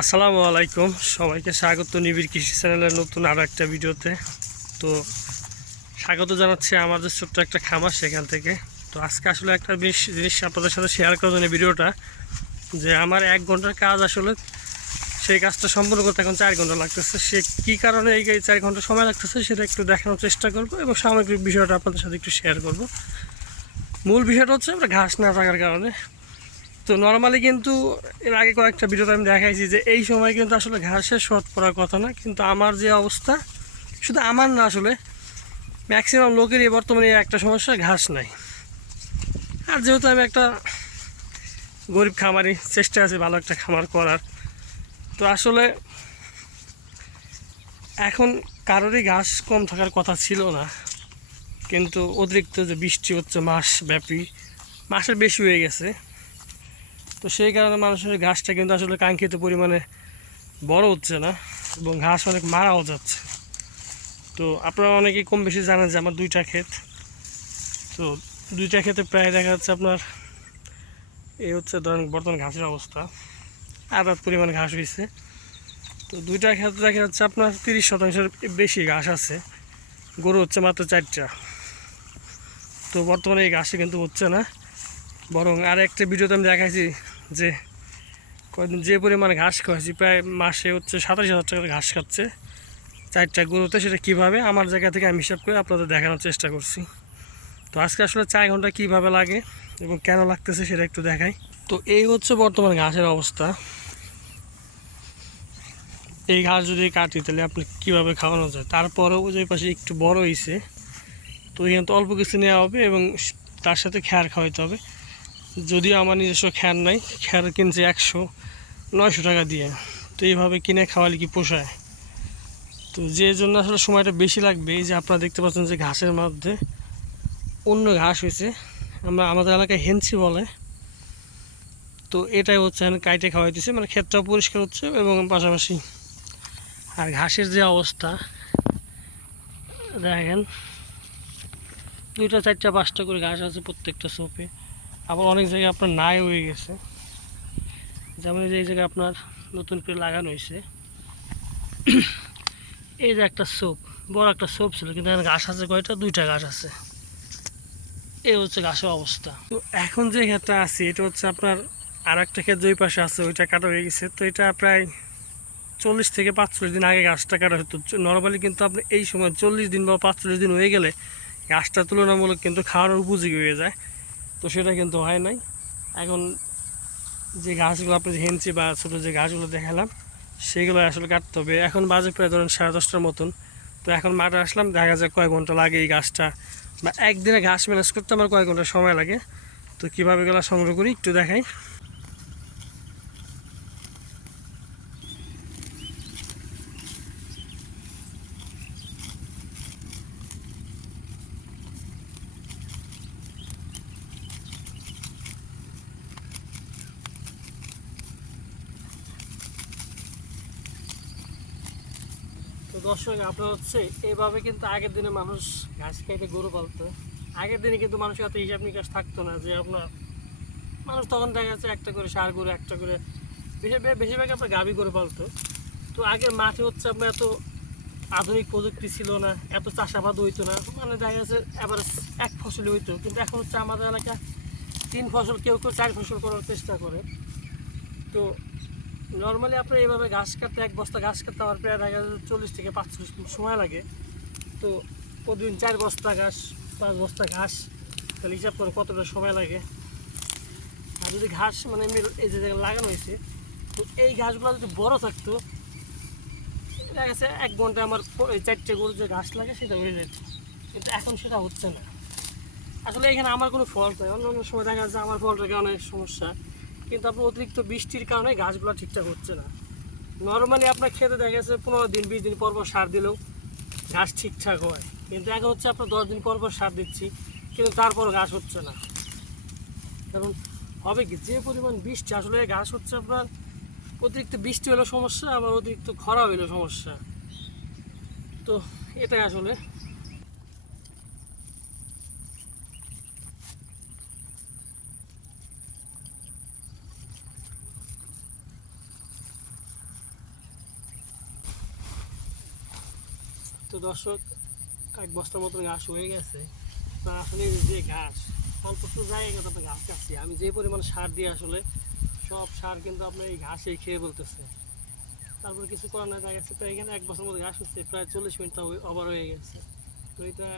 আসসালামু আলাইকুম। সবাইকে স্বাগত নিবিড় কৃষি চ্যানেলের নতুন আরও একটা ভিডিওতে। তো স্বাগত জানাচ্ছি আমাদের ছোট্ট একটা খামার সেখান থেকে। তো আজকে আসলে একটা জিনিস আপনাদের সাথে শেয়ার করার জন্য ভিডিওটা, যে আমার এক ঘণ্টার কাজ আসলে সেই কাজটা সম্পূর্ণ করতে এখন চার ঘণ্টা লাগতেছে। সে কী কারণে এই চার ঘণ্টা সময় লাগতেছে সেটা একটু দেখানোর চেষ্টা করব এবং সামগ্রিক বিষয়টা আপনাদের সাথে একটু শেয়ার করব। মূল বিষয়টা হচ্ছে আমরা ঘাস না থাকার কারণে তো নর্মালি কিন্তু এর আগে কয়েকটা ভিডিওতে আমি দেখাইছি যে এই সময় কিন্তু আসলে ঘাসের শর্ট পড়ার কথা না, কিন্তু আমার যে অবস্থা, শুধু আমার না আসলে ম্যাক্সিমাম লোকেরই বর্তমানে একটা সমস্যা, ঘাস নাই। আর যেহেতু আমি একটা গরিব খামারি, চেষ্টা আছে ভালো একটা খামার করার, তো আসলে এখন কারোরই ঘাস কম থাকার কথা ছিল না, কিন্তু অতিরিক্ত যে বৃষ্টি হচ্ছে মাস ব্যাপী মাসের বেশি হয়ে গেছে। তো সেই কারণে মানুষের ঘাসটা কিন্তু আসলে কাঙ্ক্ষিত পরিমাণে বড় হচ্ছে না এবং ঘাস অনেক মারাও যাচ্ছে। তো আপনারা অনেকেই কম বেশি জানেন যে আমার দুইটা ক্ষেত। তো দুইটা ক্ষেতে প্রায় দেখা যাচ্ছে আপনার এই হচ্ছে ধরেন বর্তমান ঘাসের অবস্থা। আদাত পরিমাণ ঘাস হয়েছে তো দুইটা ক্ষেত্রে দেখা যাচ্ছে আপনার তিরিশ শতাংশের বেশি ঘাস আছে। গরু হচ্ছে মাত্র চারটা। তো বর্তমানে এই ঘাসে কিন্তু হচ্ছে না। বরং আর একটা ভিডিওতে আমি দেখাইছি যে কয়েকদিন যে পরিমাণে ঘাস খাওয়াইছি, প্রায় মাসে হচ্ছে সাতাশ হাজার টাকার ঘাস খাচ্ছে। চারটা গরুতে সেটা কীভাবে আমার জায়গা থেকে আমি হিসাব করে আপনাদের দেখানোর চেষ্টা করছি। তো আজকে আসলে চার ঘণ্টা কীভাবে লাগে এবং কেন লাগতেছে সেটা একটু দেখাই। তো এই হচ্ছে বর্তমান ঘাসের অবস্থা। এই ঘাস যদি কাটি, তাহলে আপনি কীভাবে খাওয়ানো যায়? তারপরেও যে পাশে একটু বড় হয়েছে তো এখানে তো অল্প কিছু নেওয়া হবে এবং তার সাথে খ্যার খাওয়াইতে হবে। যদিও আমার নিজস্ব খ্যার নাই, খ্যার কিনছে একশো, নয়শো টাকা দিয়ে। তো এইভাবে কিনে খাওয়ালে কি পোষায়? তো যে জন্য আসলে সময়টা বেশি লাগবে, এই যে আপনারা দেখতে পাচ্ছেন যে ঘাসের মধ্যে অন্য ঘাস হয়েছে, আমরা আমাদের এলাকায় হেনছি বলে। তো এটাই হচ্ছে আমি কাইটে খাওয়াইতেছি মানে ক্ষেতটাও পরিষ্কার হচ্ছে এবং পাশাপাশি আর ঘাসের যে অবস্থা, দেখেন, দুইটা, চারটা, পাঁচটা করে ঘাস আছে প্রত্যেকটা সোপে আবার অনেক জায়গায় আপনার নাই হয়ে গেছে। যেমন এই জায়গায় আপনার নতুন করে লাগানো হয়েছে। এই যে একটা সোপ, বড় একটা সোপ ছিল, কিন্তু এখানে ঘাস আছে, কয়টা? দুইটা ঘাস আছে। এই হচ্ছে ঘাসের অবস্থা। তো এখন যে ক্ষেতটা আছে, এটা হচ্ছে আপনার আর একটা ক্ষেত দুই পাশে আছে, ওইটা কাটা হয়ে গেছে। তো এটা প্রায় চল্লিশ থেকে পাঁচচল্লিশ দিন আগে গাছটা কাটা হতো। নর্মালি কিন্তু আপনি এই সময় চল্লিশ দিন বা পাঁচচল্লিশ দিন হয়ে গেলে গাছটা তুলনামূলক কিন্তু খাওয়ানোর উপযোগী হয়ে যায়। তো সেটা কিন্তু হয় নাই। এখন যে ঘাসগুলো আপনি হেনছি বা ছোটো যে ঘাসগুলো দেখালাম, সেগুলো আসলে কাটতে হবে। এখন বাজে প্রায় ধরেন সাড়ে দশটার মতন। তো এখন মাঠে আসলাম, দেখা যায় কয়েক ঘণ্টা লাগে এই গাছটা। বা একদিনে ঘাস ম্যানেজ করতে আমার কয়েক ঘণ্টা সময় লাগে। তো কীভাবে এগুলো সংগ্রহ করি একটু দেখাই। দর্শক, আপনার হচ্ছে এভাবে কিন্তু আগের দিনে মানুষ ঘাস খাইতে গরু পালতো। আগের দিনে কিন্তু মানুষের এত হিসাব নিকাশ থাকতো না যে আপনার মানুষ তখন দেখা যাচ্ছে একটা করে সার গরু, একটা করে বেশিরভাগ বেশিরভাগ আপনার গাভী গরু পালতো। তো আগের মাঠে হচ্ছে আপনার এত আধুনিক প্রযুক্তি ছিল না, এত চাষাবাদ হইতো না। মানে দেখা যাচ্ছে এবার এক ফসল হইতো। কিন্তু এখন হচ্ছে আমাদের এলাকা তিন ফসল, কেউ কেউ চার ফসল করার চেষ্টা করে। তো নর্মালি আপনার এইভাবে ঘাস কাটতে, এক বস্তা ঘাস কাটতে আমার প্রায় দেখা যাচ্ছে চল্লিশ থেকে পাঁচচল্লিশ সময় লাগে। তো প্রতিদিন চার বস্তা ঘাস, পাঁচ বস্তা ঘাস, তাহলে হিসাব করে কতটা সময় লাগে। আর যদি ঘাস মানে এই যে জায়গায় লাগানো হয়েছে, তো এই ঘাসগুলো যদি বড় থাকতো, দেখা গেছে এক ঘণ্টা আমার এই চারটে গরু যে ঘাস লাগে সেটা হয়ে যেত। কিন্তু এখন সেটা হচ্ছে না। আসলে এখানে আমার কোনো ফল্ট নেই। অন্য অন্য সময় দেখা যাচ্ছে আমার ফল্টের কারণে সমস্যা। কিন্তু আপনার অতিরিক্ত বৃষ্টির কারণে গাছগুলো ঠিকঠাক হচ্ছে না। নর্মালি আপনার খেতে দেখা যাচ্ছে পনেরো দিন, বিশ দিন পর পর সার দিলেও ঘাস ঠিকঠাক হয়। কিন্তু এখন হচ্ছে আপনার দশ দিন পর পর সার দিচ্ছি, কিন্তু তারপর ঘাস হচ্ছে না। কারণ হবে কি, যে পরিমাণ বৃষ্টি, আসলে ঘাস হচ্ছে আপনার অতিরিক্ত বৃষ্টি হলো সমস্যা, আবার অতিরিক্ত খরা হইল সমস্যা। তো এটাই আসলে। তো দর্শক এক বস্তার মতন ঘাস হয়ে গেছে। তা আসলে যে ঘাস অল্প একটু জায়গা তো ঘাস কাটছি আমি যে পরিমাণ সার দিয়ে আসলে, সব সার কিন্তু আপনার এই ঘাসেই খেয়ে বলতেছে তারপর কিছু করার না যাচ্ছে তো এখানে এক বছর মতো ঘাস হচ্ছে, প্রায় চল্লিশ মিনিট ওভার হয়ে গেছে। তো এটা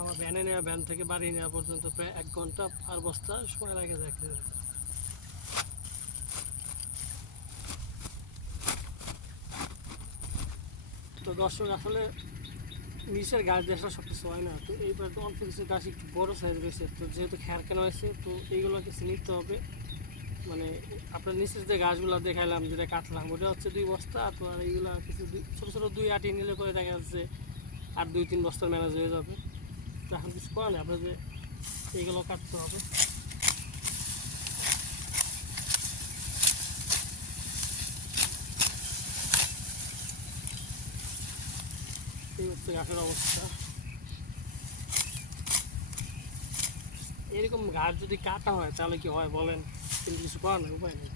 আমার ভ্যানে নেওয়া ভ্যান থেকে বাড়ি নেওয়া পর্যন্ত প্রায় এক ঘণ্টা আর বস্তা সময় লাগে যায় তো দর্শক, আসলে নিচের গাছ দিয়ে আসলে সব কিছু হয় না। তো এইবার তো অল্প কিছু গাছ একটু বড়ো সাইজ রয়েছে তো যেহেতু খ্যার কেনা হয়েছে, তো এইগুলো কিছু নিতে হবে। মানে আপনার নিচের যে গাছগুলো দেখাইলাম, যেটা কাটলাম ওটা হচ্ছে দুই বস্তা। তো আর এইগুলো কিছু ছোটো ছোটো দুই আটি নিলে পরে দেখা যাচ্ছে আর দুই, তিন বস্তার ম্যানেজ হয়ে যাবে। তো এখন কিছু করা নেই আপনার যে এইগুলো কাটতে হবে। অবস্থা। এরকম গাছ যদি কাটা হয়, তাহলে কি হয় বলেন? কিন্তু কিছু করার নেই, উপায় নেই।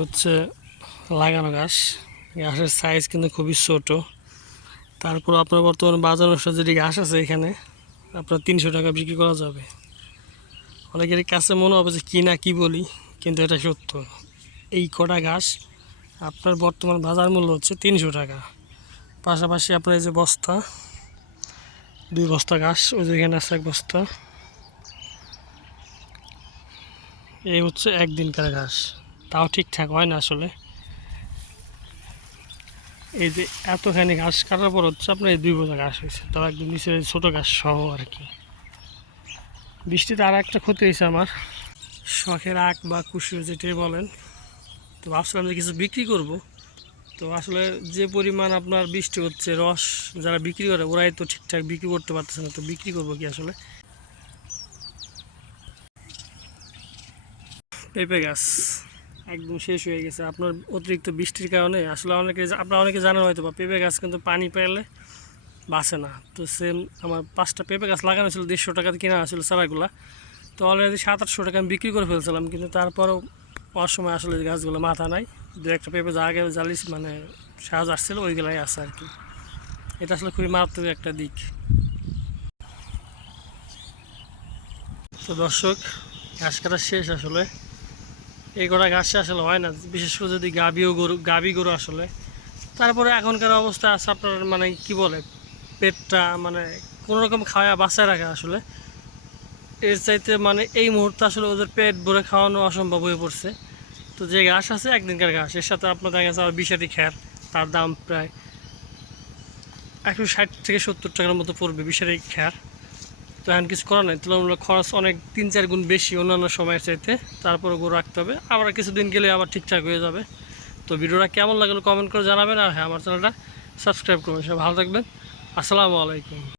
হচ্ছে লাগানো গাছ। গাছের সাইজ কিন্তু খুবই ছোট। তারপর আপনার বর্তমানে বাজার অনুসারে যেটি গাছ আছে এখানে, আপনার তিনশো টাকা বিক্রি করা যাবে। অনেকের কাছে মনে হবে যে কী না কী বলি, কিন্তু এটা সত্য। এই কটা ঘাস আপনার বর্তমান বাজার মূল্য হচ্ছে তিনশো টাকা। পাশাপাশি আপনার এই যে বস্তা, দুই বস্তা ঘাস, ওই যে এখানে আছে এক বস্তা। এই হচ্ছে একদিনকার ঘাস। তাও ঠিকঠাক হয় না আসলে। এই যে এতখানি ঘাস কাটার পর হচ্ছে আপনার এই দুই বোঝা ঘাস হয়েছে। তাও একদম নিচে ছোটো ঘাস সহ আর কি। বৃষ্টিতে আর একটা ক্ষতি হয়েছে আমার। শখের আখ বা কুশিও যেটাই বলেন তো ভাবছিলাম যে কিছু বিক্রি করব। তো আসলে যে পরিমাণ আপনার বৃষ্টি হচ্ছে, রস যারা বিক্রি করে, ওরাই তো ঠিকঠাক বিক্রি করতে পারতেছে না। তো বিক্রি করব কি আসলে? পেঁপে গাছ একদম শেষ হয়ে গেছে। আপনার অতিরিক্ত বৃষ্টির কারণে আসলে অনেকে আপনারা অনেকে জানেন হয়তো বা, পেঁপে গাছ কিন্তু পানি পেলে বাঁচে না। তো সেম আমার পাঁচটা পেঁপে গাছ লাগানো ছিল, দেড়শো টাকাতে কেনা ছিল চারাগুলা। তো অলরেডি সাত আটশো টাকা আমি বিক্রি করে ফেলছিলাম, কিন্তু তারপরেও অসময় আসলে এই গাছগুলো মাথা নাই, দু একটা পেঁপে যা আগে জালিস মানে সাহায্য আসছিল, ওইগুলাই আছে আর কি। এটা আসলে খুবই মারাত্মক একটা দিক। তো দর্শক, ঘাস কাটা শেষ আসলে। এই কটা ঘাসে আসলে হয় না, বিশেষ করে যদি গাবিও গরু, গাবি গরু আসলে। তারপরে এখনকার অবস্থা আছে আপনার মানে কি বলে, পেটটা মানে কোনো রকম খাওয়া বাঁচায় রাখা আসলে। এর চাইতে মানে এই মুহূর্তে আসলে ওদের পেট ভরে খাওয়ানো অসম্ভব হয়ে পড়ছে। তো যে ঘাস আছে, একদিনকার ঘাস। এর সাথে আপনার দেখা গেছে আর বিষাটি খ্যার। তার দাম প্রায় একশো ষাট থেকে সত্তর টাকার মতো পড়বে বিষাটি খ্যার। তো এখন কিছু করার নাই। তুলনামূলক খরচ অনেক তিন চার গুণ বেশি অন্যান্য সময়ের চাইতে। তারপরে গরু রাখতে হবে। আবার কিছুদিন গেলে আবার ঠিকঠাক হয়ে যাবে। তো ভিডিওটা কেমন লাগল কমেন্ট করে জানাবেন। আর হ্যাঁ আমার চ্যানেলটা সাবস্ক্রাইব করবেন। সবাই ভালো থাকবেন। আসসালামু আলাইকুম।